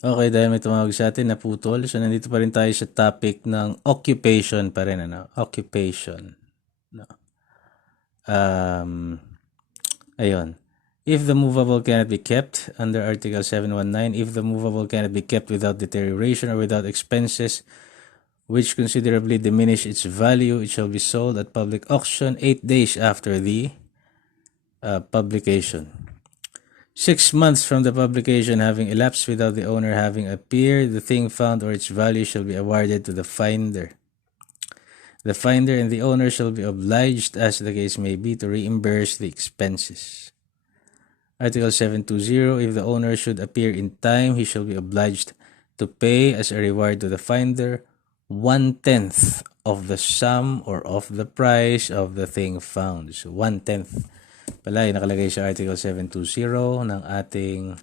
Okay, dahil may tumawag sa atin, naputol. So, nandito pa rin tayo sa topic ng occupation pa rin, ano? Occupation. No. Ayun. If the movable cannot be kept, under Article 719, if the movable cannot be kept without deterioration or without expenses which considerably diminish its value, it shall be sold at public auction 8 days after the publication. 6 months from the publication having elapsed without the owner having appeared, the thing found or its value shall be awarded to the finder. The finder and the owner shall be obliged, as the case may be, to reimburse the expenses. Article 720, if the owner should appear in time, he shall be obliged to pay as a reward to the finder 1/10 of the sum or of the price of the thing found. So 1/10 pala yung nakalagay sa Article 720 ng ating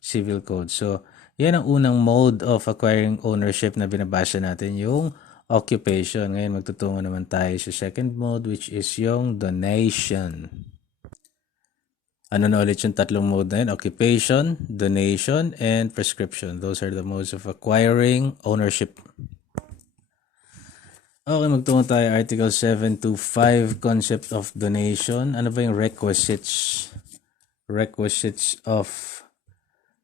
Civil Code. So yan ang unang mode of acquiring ownership na binabasa natin, yung occupation. Ngayon magtutungo naman tayo sa second mode, which is yung donation. Ano na ulit yung tatlong mode na yun? Occupation, donation, and prescription. Those are the modes of acquiring ownership. Okay, magtungo tayo Article 725, concept of donation. Ano ba yung requisites? Requisites of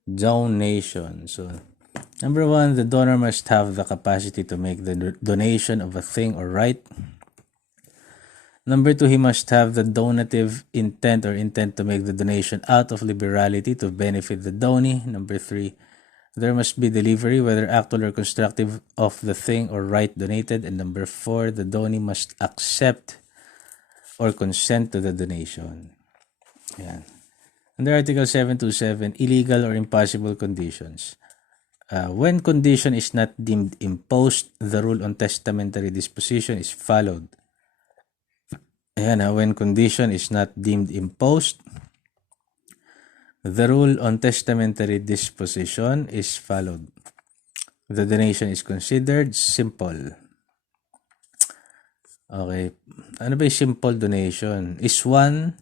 donation. So, number 1, the donor must have the capacity to make the donation of a thing or right. Number 2, he must have the donative intent or intent to make the donation out of liberality to benefit the donee. Number 3, there must be delivery, whether actual or constructive, of the thing or right donated. And number 4, the donee must accept or consent to the donation. Yan. Under Article 727, illegal or impossible conditions. When condition is not deemed imposed, the rule on testamentary disposition is followed. Ayan, when condition is not deemed imposed, the rule on testamentary disposition is followed. The donation is considered simple. Okay. Ano ba yung simple donation? Is one,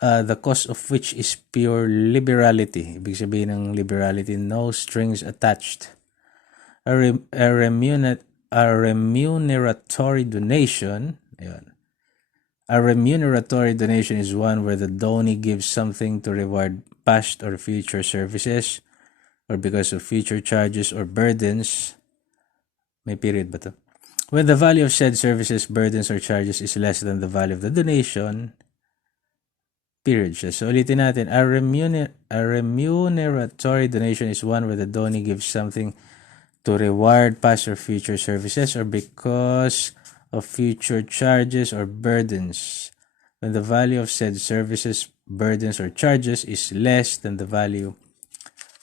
the cause of which is pure liberality. Ibig sabihin ng liberality, no strings attached. A remuneratory donation, ayan. A remuneratory donation is one where the donee gives something to reward past or future services or because of future charges or burdens. May period ba to? When the value of said services, burdens, or charges is less than the value of the donation, period siya. So ulitin natin, a remuneratory donation is one where the donee gives something to reward past or future services or because of future charges or burdens when the value of said services, burdens, or charges is less than the value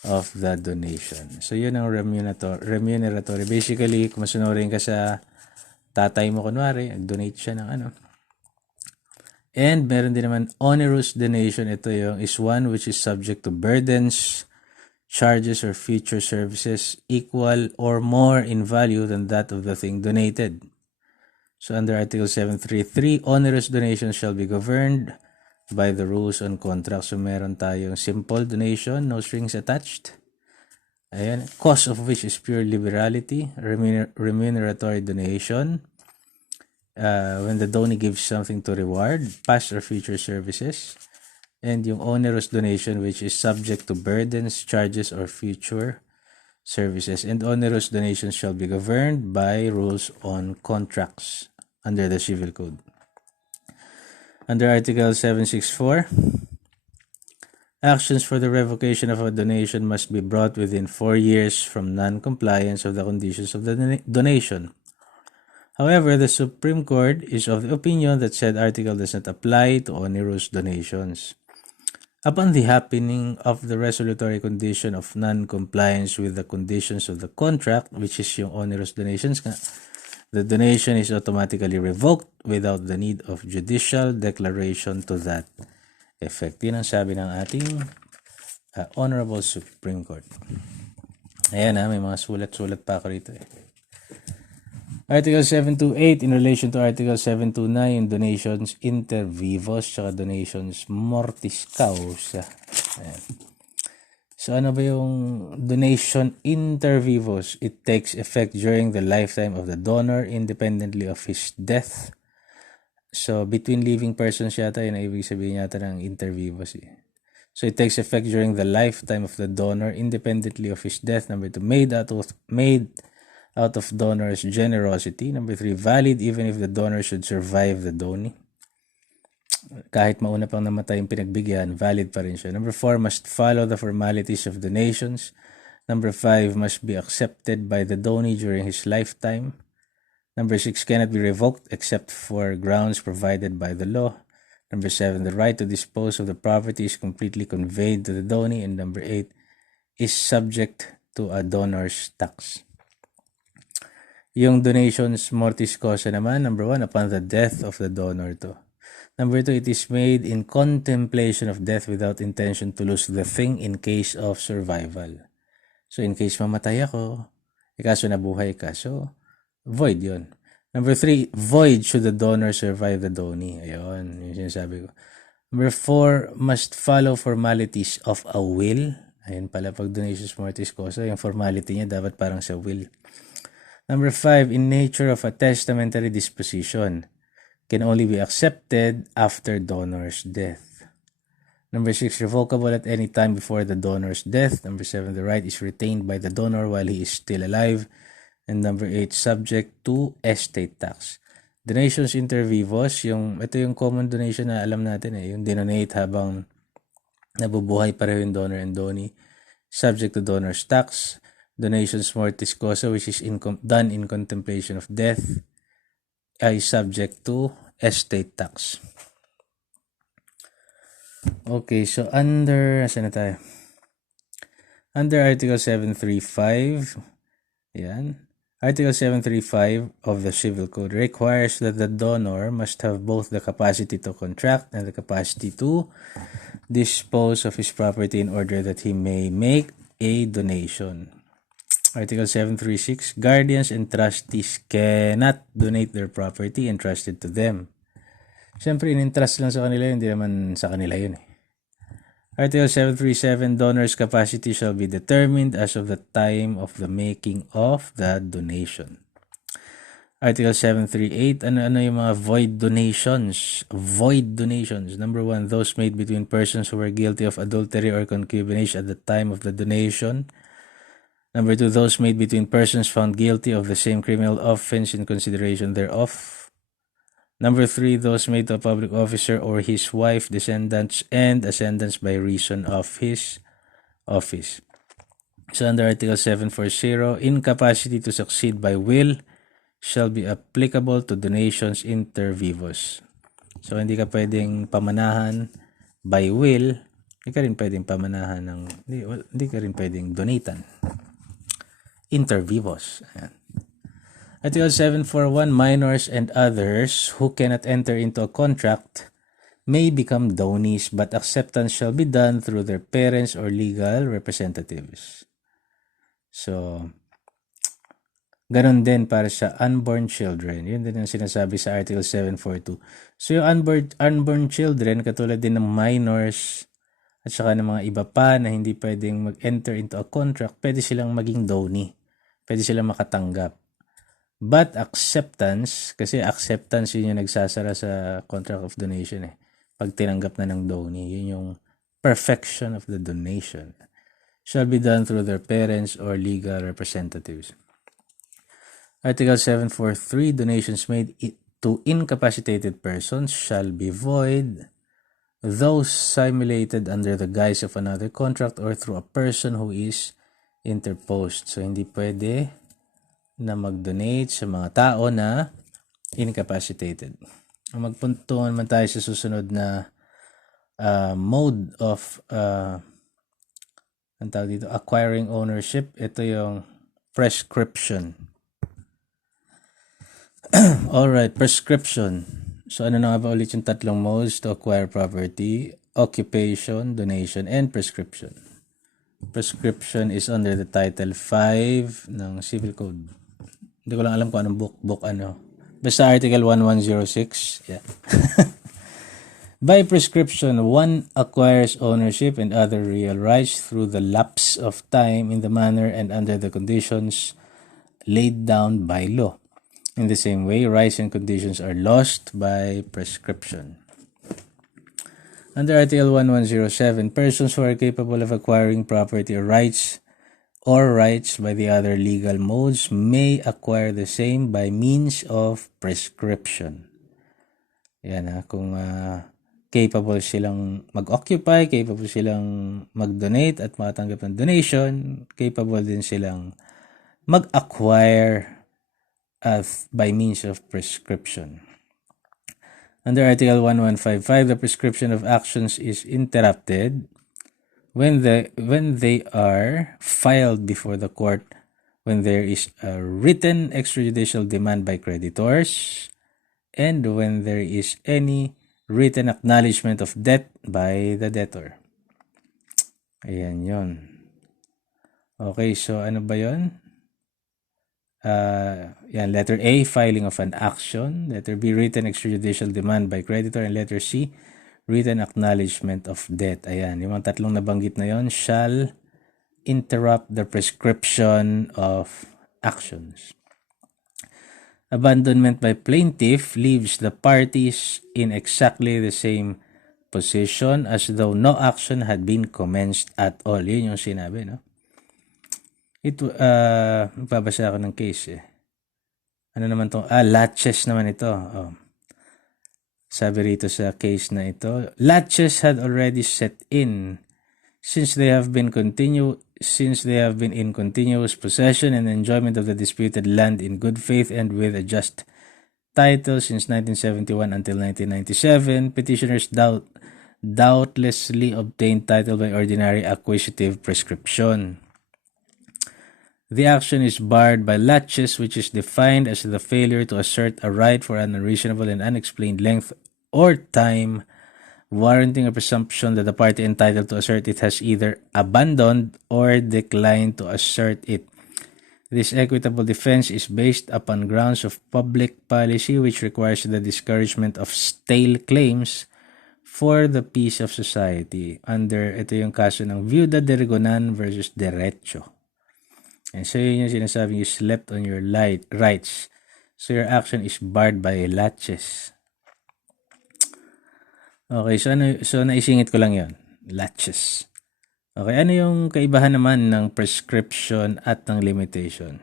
of the donation. So yun ang remuneratory. Basically, kung masunurin ka sa tatay mo kunwari, donate siya ng ano. And meron din naman onerous donation. Ito yung is one which is subject to burdens, charges, or future services equal or more in value than that of the thing donated. So under Article 733, onerous donations shall be governed by the rules on contracts. So meron tayong simple donation, no strings attached. Ayan, cause of which is pure liberality. Remuneratory donation, when the donee gives something to reward past or future services. And yung onerous donation, which is subject to burdens, charges, or future services. And onerous donations shall be governed by rules on contracts under the Civil Code. Under Article 764, actions for the revocation of a donation must be brought within 4 years from non-compliance of the conditions of the donation. However, the Supreme Court is of the opinion that said article does not apply to onerous donations. Upon the happening of the resolutory condition of non-compliance with the conditions of the contract, which is yung onerous donations nga, the donation is automatically revoked without the need of judicial declaration to that effect. Yun ang sabi ng ating Honorable Supreme Court. Ayan may mga sulat-sulat pa ako rito Article 728 in relation to Article 729, donations inter vivos tsaka donations mortis causa. Ayan. So ano ba yung donation inter vivos? It takes effect during the lifetime of the donor independently of his death. So between living persons yata yun ang ibig sabihin yata ng inter vivos eh. So it takes effect during the lifetime of the donor independently of his death. Number 2, made out of donor's generosity. Number 3, valid even if the donor should survive the donee. Kahit mauna pang namatay yung pinagbigyan, valid pa rin siya. Number 4, must follow the formalities of donations. Number 5, must be accepted by the donee during his lifetime. Number 6, cannot be revoked except for grounds provided by the law. Number 7, the right to dispose of the property is completely conveyed to the donee. And number 8, is subject to a donor's tax. Yung donations mortis causa naman, number 1, upon the death of the donor to. Number 2, it is made in contemplation of death without intention to lose the thing in case of survival. So, in case mamatay ako, kaso nabuhay ka, so, void yun. Number 3, void should the donor survive the donee. Ayun, yung sinasabi ko. Number 4, must follow formalities of a will. Ayun pala, pag donations mortis causa, yung formality niya dapat parang sa will. Number 5, in nature of a testamentary disposition, can only be accepted after donor's death. Number 6, revocable at any time before the donor's death. Number 7, the right is retained by the donor while he is still alive. And number 8, subject to estate tax. Donations inter vivos, ito yung common donation na alam natin yung dinonate habang nabubuhay pareho yung donor and donee. Subject to donor's tax. Donations mortis causa, which is done in contemplation of death, ay subject to estate tax. Okay, so under Article 735, yan. Article 735 of the Civil Code requires that the donor must have both the capacity to contract and the capacity to dispose of his property in order that he may make a donation. Article 736, guardians and trustees cannot donate their property entrusted to them. Siyempre, in-entrust lang sa kanila yun, hindi naman sa kanila yun Article 737, donor's capacity shall be determined as of the time of the making of the donation. Article 738, ano yung mga void donations? Void donations. Number 1, those made between persons who were guilty of adultery or concubinage at the time of the donation. Number 2, those made between persons found guilty of the same criminal offense in consideration thereof. Number 3, those made to a public officer or his wife, descendants, and ascendants by reason of his office. So under Article 740, incapacity to succeed by will shall be applicable to donations inter vivos. So hindi ka pwedeng pamanahan by will, hindi ka rin pwedeng pamanahan hindi ka rin pwedeng donatan. Inter vivos. Ayan. Article 741, minors and others who cannot enter into a contract may become donees, but acceptance shall be done through their parents or legal representatives. So, ganon din para sa unborn children. Yun din ang sinasabi sa Article 742. So, yung unborn children, katulad din ng minors at saka ng mga iba pa na hindi pwedeng mag-enter into a contract, pwede silang maging donee. Pwede silang makatanggap. But acceptance, kasi acceptance yun yung nagsasara sa contract of donation Pag tinanggap na ng donee, yun yung perfection of the donation. Shall be done through their parents or legal representatives. Article 743, donations made to incapacitated persons shall be void, those simulated under the guise of another contract or through a person who is interposed. So, hindi pwede na mag-donate sa mga tao na incapacitated. Magpunto naman tayo sa susunod na mode of ang tawag dito, acquiring ownership. Ito yung prescription. Alright, prescription. So ano na nga ba ulit yung tatlong modes to acquire property? Occupation, donation, and prescription. Prescription is under the Title 5 ng Civil Code. Hindi ko lang alam kung anong book ano. Basta Article 1106. Yeah. By prescription, one acquires ownership and other real rights through the lapse of time in the manner and under the conditions laid down by law. In the same way, rights and conditions are lost by prescription. Under Article 1107, persons who are capable of acquiring property or rights by the other legal modes may acquire the same by means of prescription. Yan ha, kung capable silang mag-occupy, capable silang mag-donate at makatanggap ng donation, capable din silang mag-acquire by means of prescription. Under Article 1155, the prescription of actions is interrupted when they are filed before the court, when there is a written extrajudicial demand by creditors, and when there is any written acknowledgement of debt by the debtor. Ayan yun. Okay, so ano ba yun? Yan, letter A, filing of an action. Letter B, written extrajudicial demand by creditor. And letter C, written acknowledgement of debt. Ayan, yung mga tatlong nabanggit na yon shall interrupt the prescription of actions. Abandonment by plaintiff leaves the parties in exactly the same position as though no action had been commenced at all. Yun yung sinabi, no? Babasa ako ng case eh. Ano naman to? Latches naman ito. Sabi rito sa case na ito, latches had already set in since they have been in continuous possession and enjoyment of the disputed land in good faith and with a just title since 1971 until 1997. Petitioners doubtlessly obtained title by ordinary acquisitive prescription. The action is barred by latches, which is defined as the failure to assert a right for an unreasonable and unexplained length or time, warranting a presumption that the party entitled to assert it has either abandoned or declined to assert it. This equitable defense is based upon grounds of public policy, which requires the discouragement of stale claims for the peace of society. Ito yung kaso ng Viuda de Rigonan versus Derecho. And so yun yung sinasabi, you slept on your rights. So your action is barred by latches. Okay, so naisingit ko lang yon, latches. Okay, ano yung kaibahan naman ng prescription at ng limitation?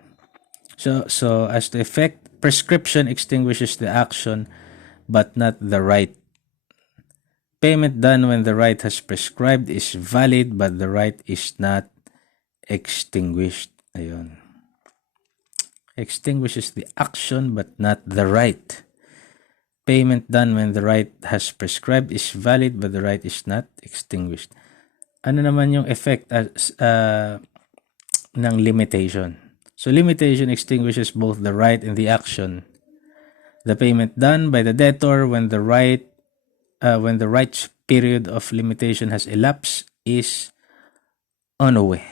So as to effect, prescription extinguishes the action but not the right. Payment done when the right has prescribed is valid but the right is not extinguished. Ayun. Extinguishes the action but not the right. Payment done when the right has prescribed is valid but the right is not extinguished. Ano naman yung effect ng limitation? So limitation extinguishes both the right and the action. The payment done by the debtor when the right's period of limitation has elapsed is on away.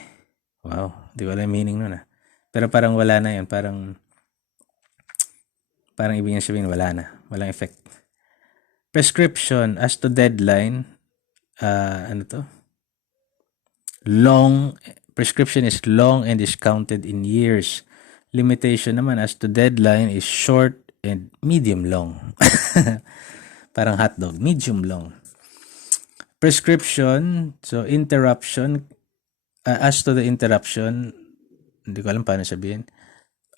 Wow, di ko alam meaning nun Pero parang wala na yun. Parang ibig niya sabihin wala na. Walang effect. Prescription as to deadline, prescription is long and is counted in years. Limitation naman as to deadline is short and medium long. Parang hotdog, medium long. Prescription, so interruption, as to the interruption, hindi ko alam paano sabihin.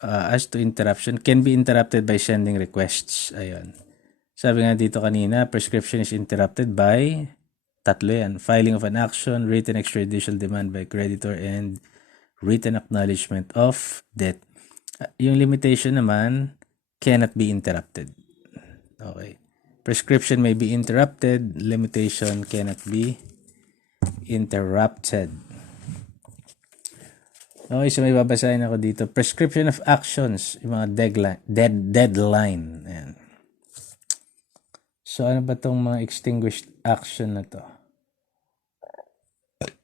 As to interruption, can be interrupted by sending requests. Ayun. Sabi nga dito kanina, prescription is interrupted by tatlo yan. Filing of an action, written extrajudicial demand by creditor, and written acknowledgement of debt. Yung limitation naman, cannot be interrupted. Okay. Prescription may be interrupted, limitation cannot be interrupted. Okay, so may babasahin ako dito. Prescription of actions, yung mga deadline. Ayan. So, ano ba itong mga extinguished action na to?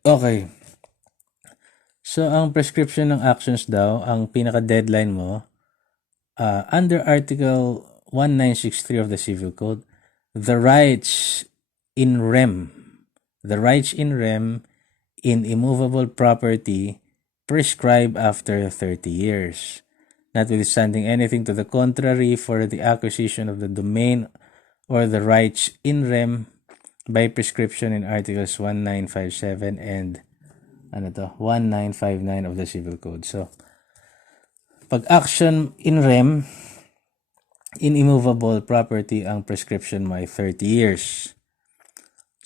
Okay. So, ang prescription ng actions daw, ang pinaka-deadline mo, under Article 1963 of the Civil Code, the rights in rem. The rights in rem in immovable property prescribed after 30 years, notwithstanding anything to the contrary for the acquisition of the domain or the rights in rem by prescription in Articles 1957 and 1959 of the Civil Code. So, pag action in rem, in immovable property, ang prescription mo ay 30 years.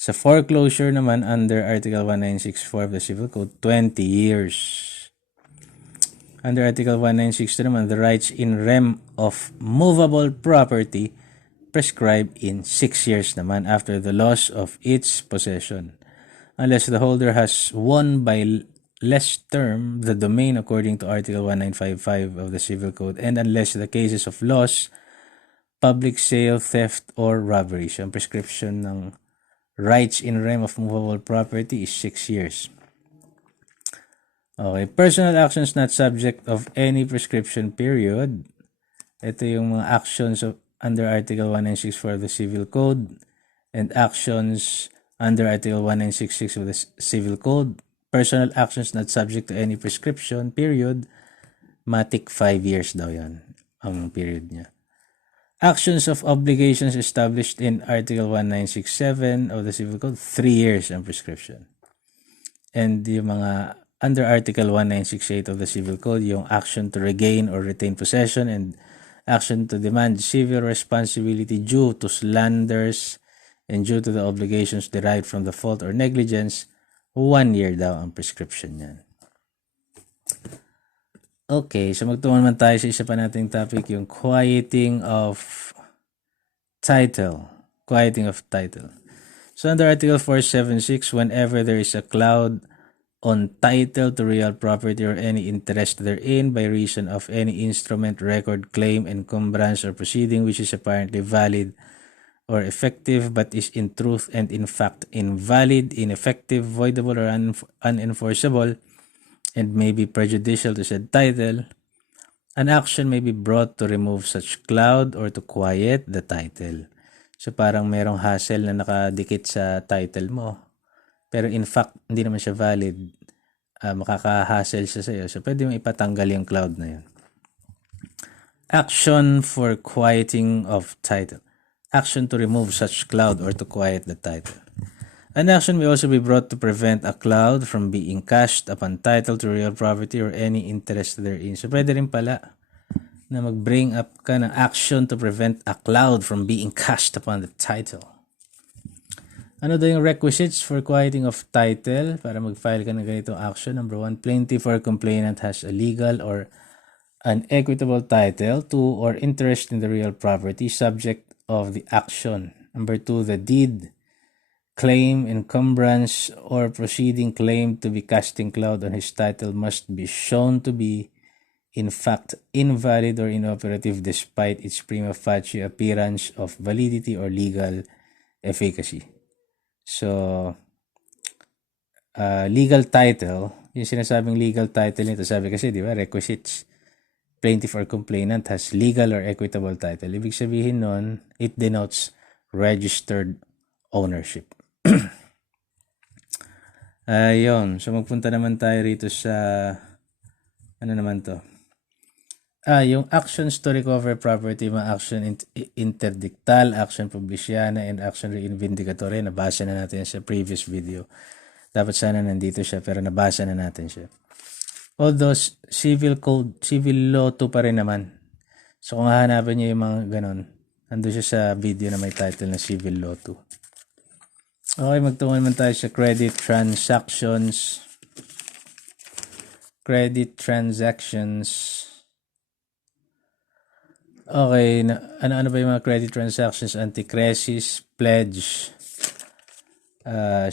Sa foreclosure naman, under Article 1964 of the Civil Code, 20 years. Under Article 1962 naman, the rights in rem of movable property prescribed in 6 years naman after the loss of its possession, unless the holder has won by less term the domain according to Article 1955 of the Civil Code, and unless the cases of loss, public sale, theft, or robbery. So, ang prescription ng rights in rem of movable property is 6 years. Okay, personal actions not subject of any prescription period. Ito yung mga actions under Article 1964 of the Civil Code and actions under Article 1966 of the Civil Code. Personal actions not subject to any prescription period, matik 5 years daw yan ang period niya. Actions of obligations established in Article 1967 of the Civil Code, 3 years ang prescription. And yung mga under Article 1968 of the Civil Code, yung action to regain or retain possession and action to demand civil responsibility due to slanders and due to the obligations derived from the fault or negligence, 1 year daw ang prescription yan. Okay, so magtungo naman tayo sa isa pa nating topic, yung quieting of title. Quieting of title. So under Article 476, whenever there is a cloud on title to real property or any interest therein by reason of any instrument, record, claim, encumbrance, or proceeding which is apparently valid or effective but is in truth and in fact invalid, ineffective, voidable, or unenforceable, and may be prejudicial to said title, an action may be brought to remove such cloud or to quiet the title. So parang merong hassle na nakadikit sa title mo, pero in fact hindi naman siya valid, makaka-hassle siya sa'yo. So pwede mo ipatanggal yung cloud na yun. Action for quieting of title. Action to remove such cloud or to quiet the title. An action may also be brought to prevent a cloud from being cashed upon title to real property or any interest therein. So, pwede rin pala na mag-bring up ka ng action to prevent a cloud from being cashed upon the title. Ano daw yung requisites for quieting of title para mag-file ka ng ganitong action? Number 1, plaintiff or complainant has a legal or an equitable title to or interest in the real property subject of the action. Number 2, the deed, claim, encumbrance, or proceeding claimed to be casting cloud on his title must be shown to be in fact invalid or inoperative despite its prima facie appearance of validity or legal efficacy. So, legal title, yung sinasabing legal title nito, sabi kasi, di ba, requisites. Plaintiff or complainant has legal or equitable title. Ibig sabihin nun, it denotes registered ownership. Ayun. So, magpunta naman tayo rito sa, ano naman to? Yung actions to recover property, mga action interdictal, action publiciana, and action reivindicatory. Nabasa na natin sa previous video. Dapat sana nandito siya, pero nabasa na natin siya. Although, civil code, civil law 2 pa rin naman. So, kung hahanapin niyo yung mga ganon, nandun siya sa video na may title na Civil Law 2. Okay, magtungo naman tayo sa credit transactions. Credit transactions. Okay, ano ba yung mga credit transactions? Anti-crisis, pledge,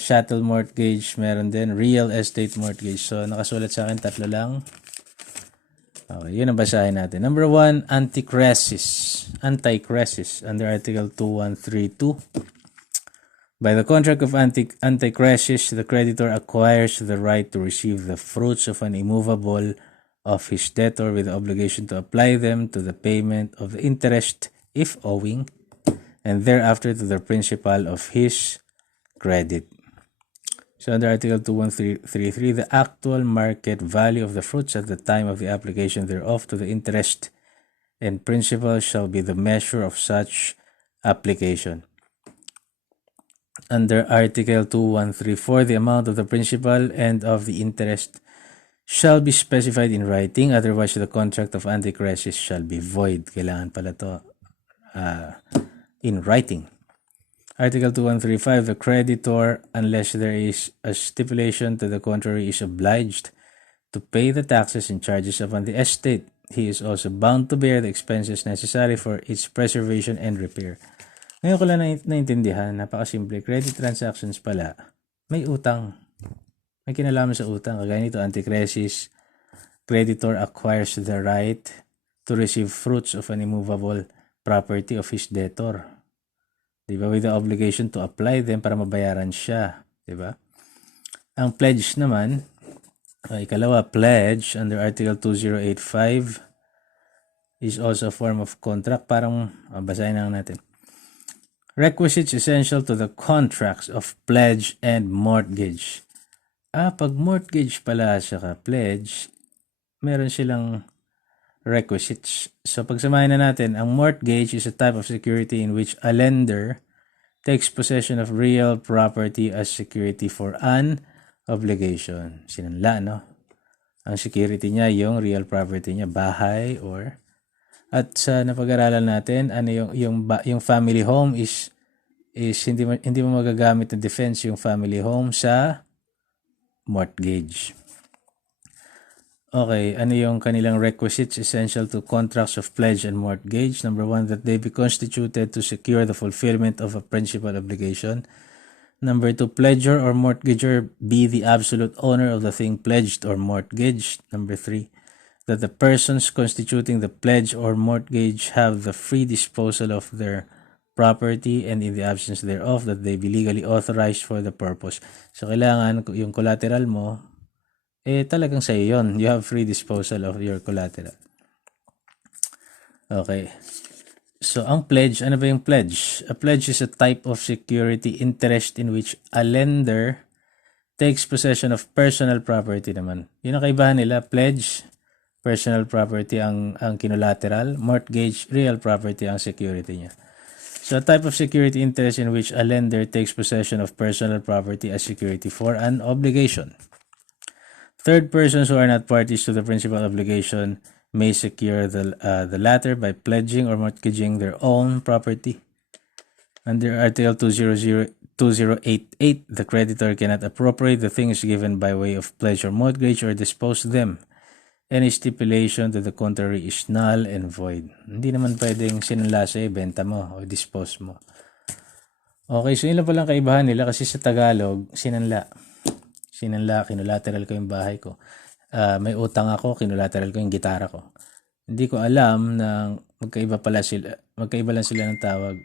chattel mortgage, meron din, real estate mortgage. So, nakasulat sa akin, 3 lang. Okay, yun ang basahin natin. Number 1, anti-crisis. Anti-crisis under Article 2132. By the contract of anti-crisis, the creditor acquires the right to receive the fruits of an immovable of his debtor with the obligation to apply them to the payment of the interest, if owing, and thereafter to the principal of his credit. So under Article 2133, the actual market value of the fruits at the time of the application thereof to the interest and principal shall be the measure of such application. Under Article 2134, the amount of the principal and of the interest shall be specified in writing, otherwise the contract of anti-crisis shall be void. Kailangan pala to in writing. Article 2135, the creditor, unless there is a stipulation to the contrary, is obliged to pay the taxes and charges upon the estate. He is also bound to bear the expenses necessary for its preservation and repair. Ngayon ko lang naintindihan, napakasimple. Credit transactions pala, may utang. May kinalaman sa utang. Kagaya nito, anti-crisis, creditor acquires the right to receive fruits of an immovable property of his debtor. Diba? With the obligation to apply them para mabayaran siya. Diba? Ang pledge naman, ikalawa, pledge under Article 2085 is also a form of contract. Parang, basahin lang natin. Requisites essential to the contracts of pledge and mortgage. Pag mortgage pala saka pledge, meron silang requisites. So, pagsamahin na natin, ang mortgage is a type of security in which a lender takes possession of real property as security for an obligation. Sinanla, no? Ang security niya, yung real property niya, bahay or... At sa napag-aralan natin, ano yung family home is hindi mo magagamit na defense yung family home sa mortgage. Okay, ano yung kanilang requisites essential to contracts of pledge and mortgage? Number 1, that they be constituted to secure the fulfillment of a principal obligation. Number 2, pledger or mortgager be the absolute owner of the thing pledged or mortgaged. Number 3, that the persons constituting the pledge or mortgage have the free disposal of their property and in the absence thereof, that they be legally authorized for the purpose. So, kailangan yung collateral mo, talagang sa'yo yun. You have free disposal of your collateral. Okay. So, ang pledge, ano ba yung pledge? A pledge is a type of security interest in which a lender takes possession of personal property naman. Yun ang kaibahan nila. Pledge, personal property ang kinolateral. Mortgage, real property ang security niya. So, a type of security interest in which a lender takes possession of personal property as security for an obligation. Third persons who are not parties to the principal obligation may secure the latter by pledging or mortgaging their own property. Under Article 2088, the creditor cannot appropriate the things given by way of pledge or mortgage or dispose them. Any stipulation to the contrary is null and void. Hindi naman pwedeng sinanla sa'yo, benta mo o dispose mo. Okay, so yun lang palang kaibahan nila kasi sa Tagalog, sinanla, kinulateral ko yung bahay ko. May utang ako, kinulateral ko yung gitara ko. Hindi ko alam na magkaiba lang sila ng tawag.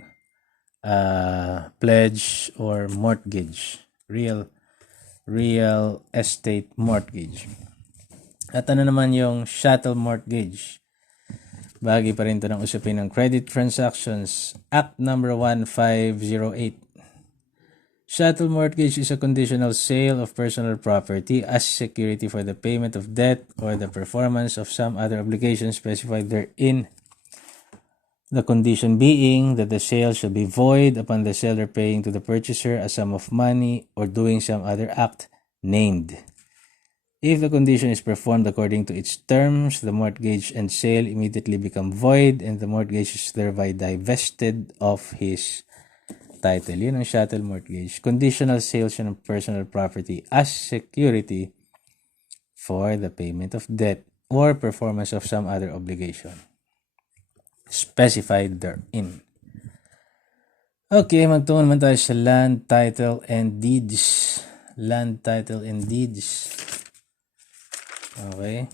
Pledge or mortgage. Real estate mortgage. At ano naman yung chattel mortgage? Bahagi pa rin ito ng usapin ng Credit Transactions Act number 1508. Chattel mortgage is a conditional sale of personal property as security for the payment of debt or the performance of some other obligation specified therein. The condition being that the sale shall be void upon the seller paying to the purchaser a sum of money or doing some other act named. If the condition is performed according to its terms, the mortgage and sale immediately become void and the mortgage is thereby divested of his title. Yun ang chattel mortgage. Conditional sales ng personal property as security for the payment of debt or performance of some other obligation specified therein. Okay, magtungo naman tayo sa land, title, and deeds. Land, title, and deeds. Okay.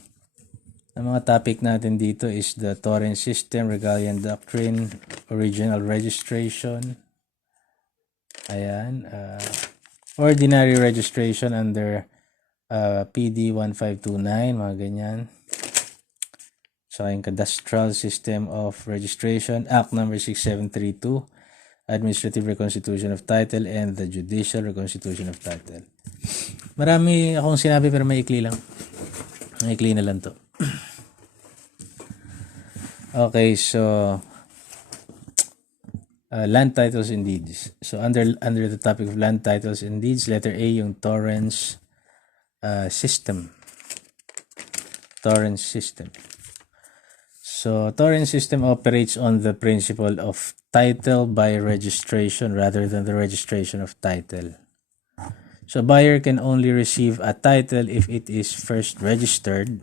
Ang mga topic natin dito is the Torrent System, Regalian Doctrine, Original Registration. Ayan. Ordinary Registration under PD 1529, mga ganyan. So, yung Cadastral System of Registration, Act number 6732. administrative reconstitution of title, and the judicial reconstitution of title. Marami akong sinabi pero maikli lang. Maikli na lang to. Okay, so land titles and deeds. So under the topic of land titles and deeds, letter A, yung torrents system. Torrent system. So torrent system operates on the principle of title by registration rather than the registration of title. So buyer can only receive a title if it is first registered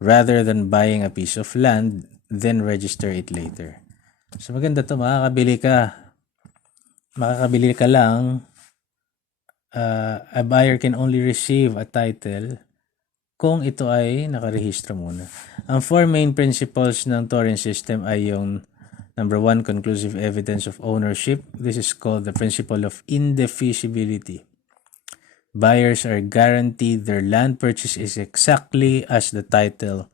rather than buying a piece of land, then register it later. So maganda to, makakabili ka lang. A buyer can only receive a title kung ito ay nakarehistro muna. Ang four main principles ng torrent system ay yung number 1, conclusive evidence of ownership. This is called the principle of indefeasibility. Buyers are guaranteed their land purchase is exactly as the title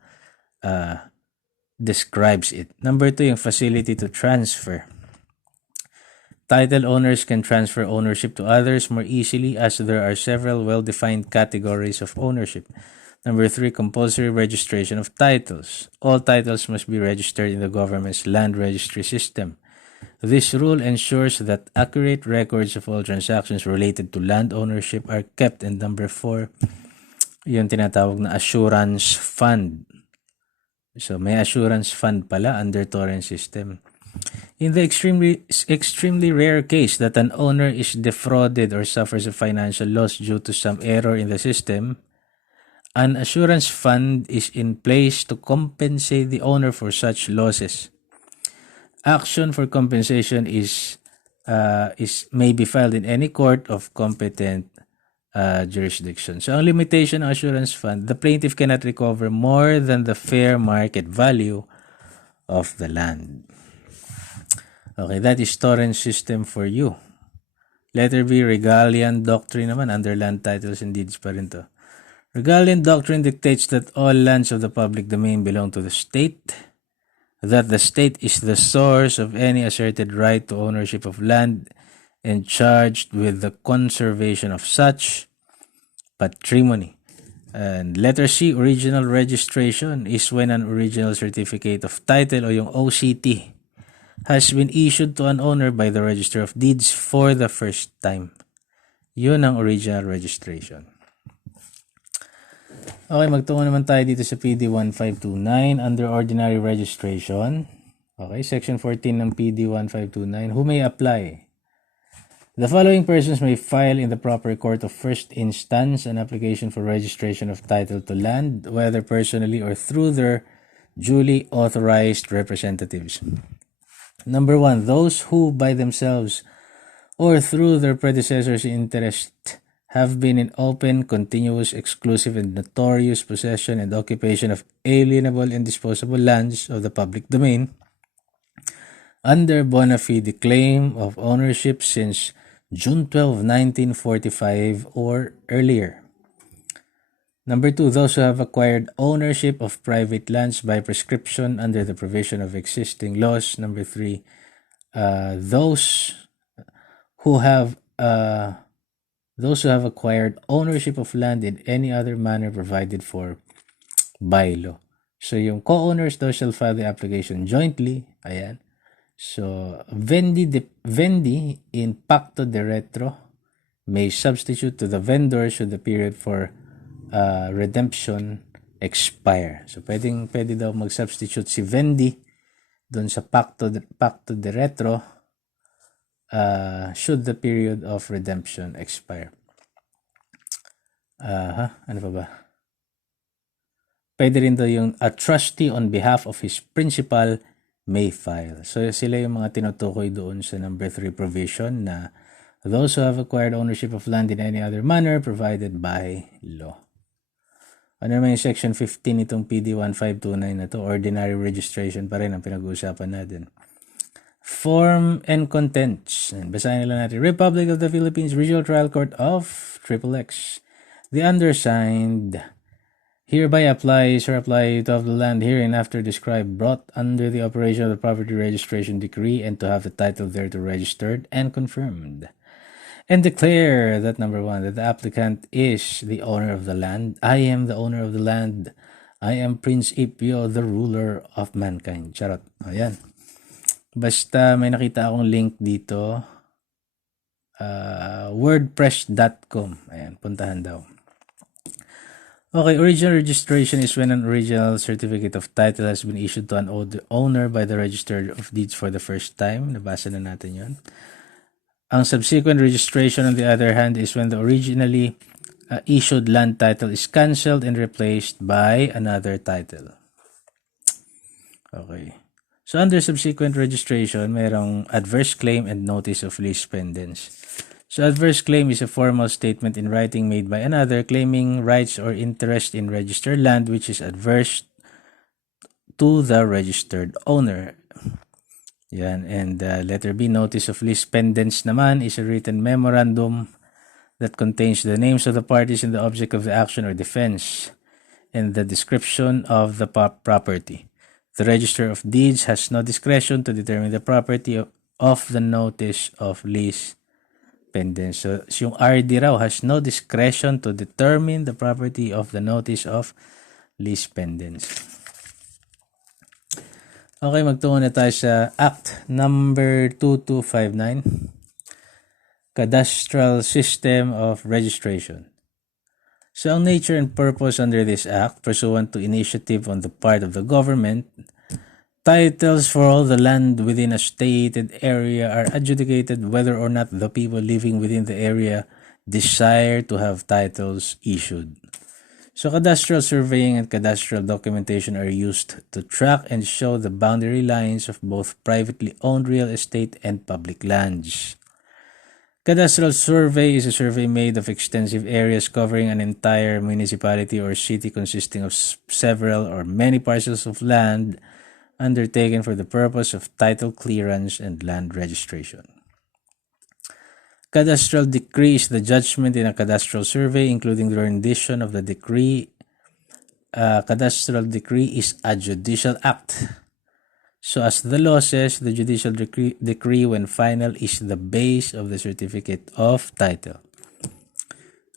describes it. Number 2, yung facility to transfer. Title owners can transfer ownership to others more easily as there are several well-defined categories of ownership. Number 3, compulsory registration of titles. All titles must be registered in the government's land registry system. This rule ensures that accurate records of all transactions related to land ownership are kept. And number 4, yung tinatawag na assurance fund. So may assurance fund pala under torrent system. In the extremely rare case that an owner is defrauded or suffers a financial loss due to some error in the system, an assurance fund is in place to compensate the owner for such losses. Action for compensation may be filed in any court of competent jurisdiction. So, ang limitation ng assurance fund, the plaintiff cannot recover more than the fair market value of the land. Okay, that is torrent system for you. Letter B, Regalian Doctrine naman, under land titles and deeds pa rin to. Regalian Doctrine dictates that all lands of the public domain belong to the state, that the state is the source of any asserted right to ownership of land, and charged with the conservation of such patrimony. And letter C, original registration is when an original certificate of title o yung OCT has been issued to an owner by the Register of Deeds for the first time. Yun ang original registration. Okay, magtungo naman tayo dito sa PD 1529 under ordinary registration. Okay, section 14 ng PD 1529. Who may apply? The following persons may file in the proper court of first instance an application for registration of title to land, whether personally or through their duly authorized representatives. Number 1, those who by themselves or through their predecessors in interest have been in open, continuous, exclusive, and notorious possession and occupation of alienable and disposable lands of the public domain under bona fide claim of ownership since June 12, 1945 or earlier. Number 2, those who have acquired ownership of private lands by prescription under the provision of existing laws. Number 3, those who have acquired ownership of land in any other manner provided for by law. So yung co-owners daw shall file the application jointly. Ayan. So vendi in pacto de retro may substitute to the vendor should the period for redemption expire. So pwede daw mag-substitute si vendi doon sa pacto de retro should the period of redemption expire. Ano pa ba? Pwede rin daw yung a trustee on behalf of his principal may file. So sila yung mga tinutukoy doon sa number 3 provision na those who have acquired ownership of land in any other manner provided by law. Ano naman yung section 15 itong PD 1529 na to? Ordinary registration pa rin ang pinag-uusapan natin. Form and contents. Basahin nila natin. Republic of the Philippines Regional Trial Court of XXX. The undersigned hereby applies or apply to have the land hereinafter described brought under the operation of the property registration decree and to have the title thereto registered and confirmed. And declare that number 1, that the applicant is the owner of the land. I am the owner of the land. I am Prince Ipio, the ruler of mankind. Charot. Ayan. Basta may nakita akong link dito. wordpress.com. Ayan, puntahan daw. Okay, original registration is when an original certificate of title has been issued to an owner by the Register of Deeds for the first time. Nabasa na natin yun. Ang subsequent registration, on the other hand, is when the originally issued land title is cancelled and replaced by another title. Okay. So, under subsequent registration, mayroong adverse claim and notice of lease pendens. So, adverse claim is a formal statement in writing made by another claiming rights or interest in registered land which is adverse to the registered owner. Yan. And letter B, notice of lease pendens naman is a written memorandum that contains the names of the parties and the object of the action or defense and the description of the property. The Register of Deeds has no discretion to determine the property of the notice of lease pendens. So, yung RD raw has no discretion to determine the property of the notice of lease pendens. Okay, magtungo na tayo sa Act number 2259, Cadastral System of Registration. So, ang nature and purpose under this Act, pursuant to initiative on the part of the government, titles for all the land within a stated area are adjudicated whether or not the people living within the area desire to have titles issued. So, cadastral surveying and cadastral documentation are used to track and show the boundary lines of both privately owned real estate and public lands. Cadastral survey is a survey made of extensive areas covering an entire municipality or city consisting of several or many parcels of land undertaken for the purpose of title clearance and land registration. Cadastral decree is the judgment in a cadastral survey, including the rendition of the decree. Cadastral decree is a judicial act. So as the law says, the judicial decree when final is the base of the certificate of title.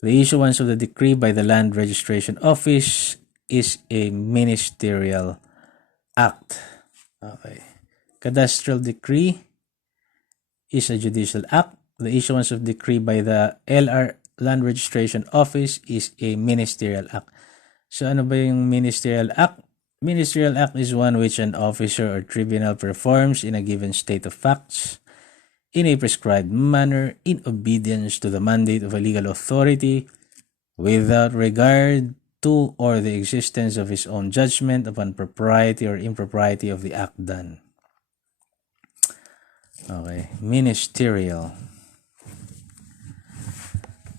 The issuance of the decree by the Land Registration Office is a ministerial act. Okay. Cadastral decree is a judicial act. The issuance of decree by the LR Land Registration Office is a ministerial act. So ano ba yung ministerial act? Ministerial act is one which an officer or tribunal performs in a given state of facts in a prescribed manner in obedience to the mandate of a legal authority without regard to or the existence of his own judgment upon propriety or impropriety of the act done. Okay, ministerial.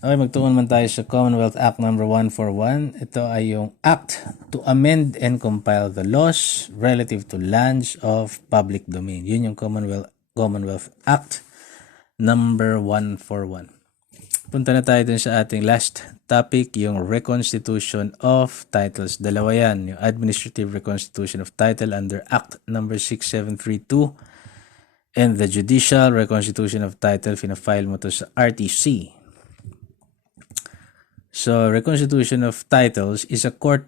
Okay, magtuon man tayo sa Commonwealth Act number 141. Ito ay yung Act to amend and compile the laws relative to lands of public domain. Yun yung Commonwealth Act number 141. Punta na tayo dun sa ating last topic, yung Reconstitution of Titles. Dalawa yan, yung Administrative Reconstitution of Title under Act number 6732 and the Judicial Reconstitution of Title. Fina-file mo to sa RTC. So, Reconstitution of Titles is a court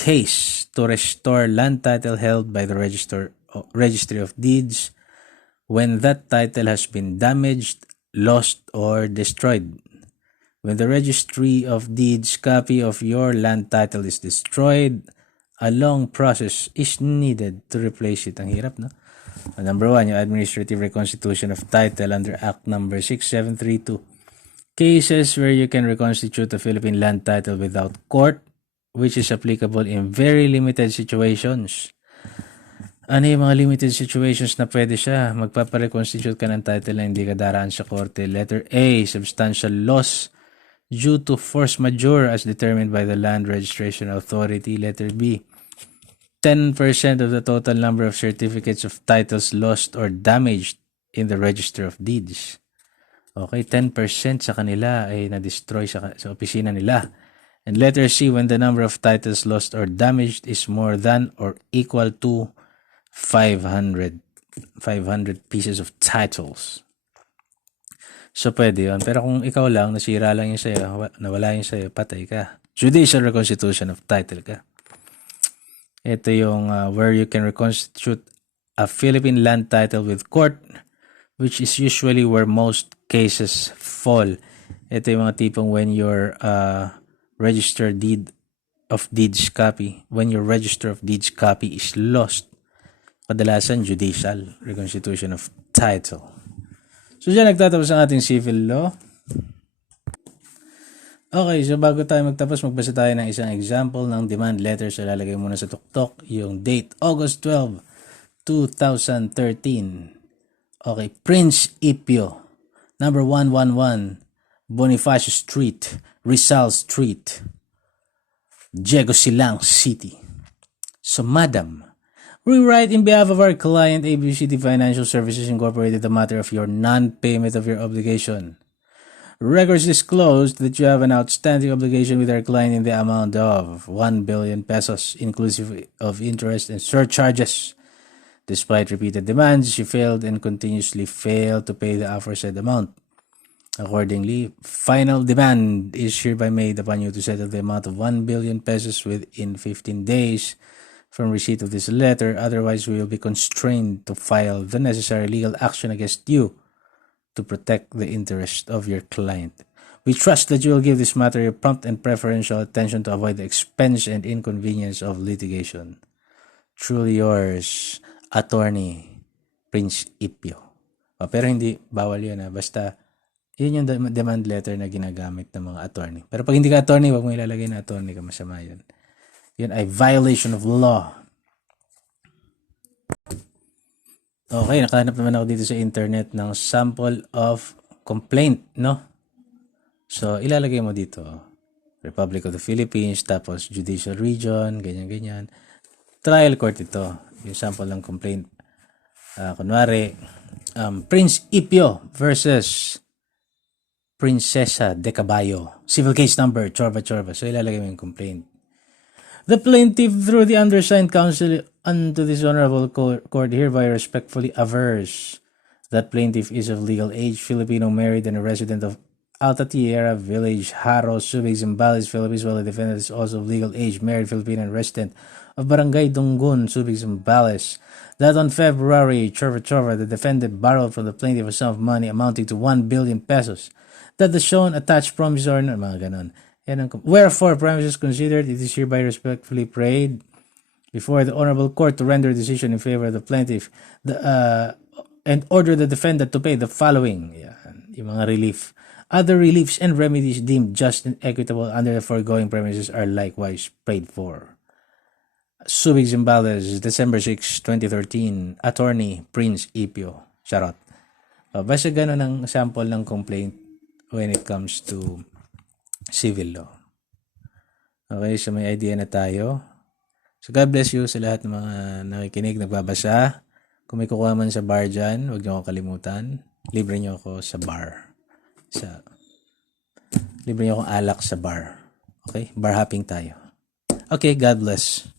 case to restore land title held by the Registry of Deeds when that title has been damaged, lost, or destroyed. When the Registry of Deeds copy of your land title is destroyed, a long process is needed to replace it. Ang hirap, no? Number 1, yung Administrative Reconstitution of Title under Act number 6732. Cases where you can reconstitute a Philippine land title without court, which is applicable in very limited situations. Ano yung mga limited situations na pwede siya? Magpapareconstitute ka ng title na hindi ka daraan sa korte. Letter A, substantial loss due to force majeure as determined by the Land Registration Authority. Letter B, 10% of the total number of certificates of titles lost or damaged in the Register of Deeds. Okay, 10% sa kanila ay na-destroy sa opisina nila. And letter C, when the number of titles lost or damaged is more than or equal to 500 pieces of titles. So, pwede yun. Pero kung ikaw lang, nasira lang yung sa'yo, nawala yung sa'yo, patay ka. Judicial reconstitution of title ka. Ito yung where you can reconstitute a Philippine land title with court, which is usually where most cases fall. Ito yung mga tipong when your register of deeds copy is lost. Kadalasan, judicial reconstitution of title. So, dyan nagtatapos ang ating civil law. Okay, so bago tayo magtapos, magbasa tayo ng isang example ng demand letter. So, lalagay muna sa tuktok yung date, August 12, 2013. Okay, Prince Ipio, number 111, Bonifacio Street, Rizal Street, Diego Silang City. So, Madam, we write in behalf of our client, ABCD Financial Services Incorporated, the matter of your non-payment of your obligation. Records disclosed that you have an outstanding obligation with our client in the amount of 1 billion pesos, inclusive of interest and surcharges. Despite repeated demands, you failed and continuously failed to pay the aforesaid amount. Accordingly, final demand is hereby made upon you to settle the amount of 1 billion pesos within 15 days from receipt of this letter. Otherwise, we will be constrained to file the necessary legal action against you to protect the interest of your client. We trust that you will give this matter your prompt and preferential attention to avoid the expense and inconvenience of litigation. Truly yours, Attorney Prince Ipio. Pero hindi, bawal yun basta, yun yung demand letter na ginagamit ng mga attorney. Pero pag hindi ka attorney, wag mo ilalagay na attorney ka, masama yun. Yun ay violation of law. Okay, nakahanap naman ako dito sa internet ng sample of complaint, no? So, ilalagay mo dito, Republic of the Philippines, tapos Judicial Region, ganyan-ganyan. Trial court ito, yung sample ng complaint. Kunwari, Prince Ipio versus Princesa de Caballo. Civil case number, chorba-chorba. So, ilalagay mo yung complaint. The plaintiff, through the undersigned counsel unto this honorable court, hereby respectfully avers that plaintiff is of legal age, Filipino, married, and a resident of Alta Tierra Village, Haro, Subic, Zambales, Philippines, while the defendant is also of legal age, married, Filipino, and resident of Barangay Dunggun, Subic, Zambales. That on February, chorba, the defendant borrowed from the plaintiff a sum of money amounting to 1 billion pesos. That the shown attached promissory note, mga ganon. Wherefore, premises considered, it is hereby respectfully prayed before the honorable court to render a decision in favor of the plaintiff and order the defendant to pay the following, yung mga relief. Other reliefs and remedies deemed just and equitable under the foregoing premises are likewise prayed for. Subic, Zambales, December 6, 2013, Attorney Prince Ipio. Charot. Basta gano'n ang sample ng complaint when it comes to civil law. Okay, so may idea na tayo. So God bless you sa lahat ng mga nakikinig, nagbabasa. Kung may kukuha man sa bar dyan, huwag niyo ako kalimutan. Libre niyo ako sa bar. Libre niyo akong alak sa bar. Okay? Bar hopping tayo. Okay, God bless.